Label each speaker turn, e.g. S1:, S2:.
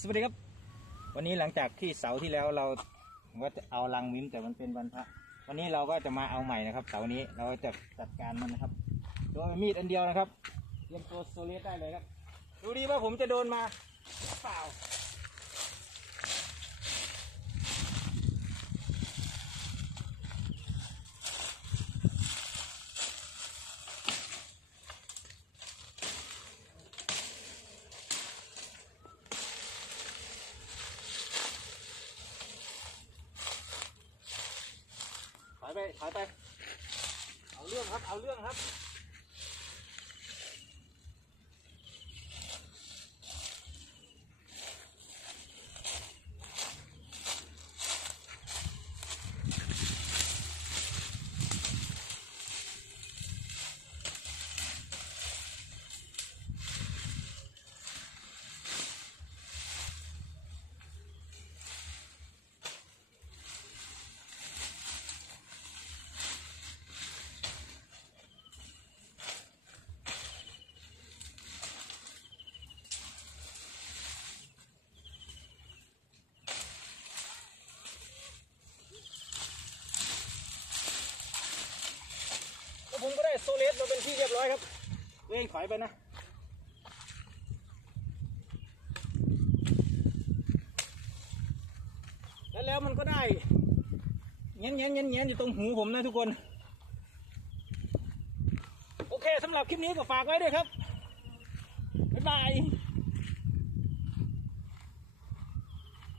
S1: สวัสดีครับ วันนี้หลังจากที่เสาที่แล้วเราว่าจะเอาลังมิ้มแต่มันเป็นวันพระวันนี้เราก็จะมาเอาใหม่นะครับ เสานี้เราจะจัดการมันนะครับโดยมีดอันเดียวนะครับเตรียมตัวโซเลสได้เลยครับ ดูดีว่าผมจะโดนมาเปล่า ไปถอยไป เอาเรื่องครับ เอาเรื่องครับ โซเลสมาเป็นที่เรียบร้อยครับเร่งถอยไปนะแล้วแล้วมันก็ได้เงี้ยนเงี้ยนเงี้ยนเงี้ยนอยู่ตรงหูผมนะทุกคน โอเคสำหรับคลิปนี้ก็ฝากไว้ด้วยครับ บ๊ายบาย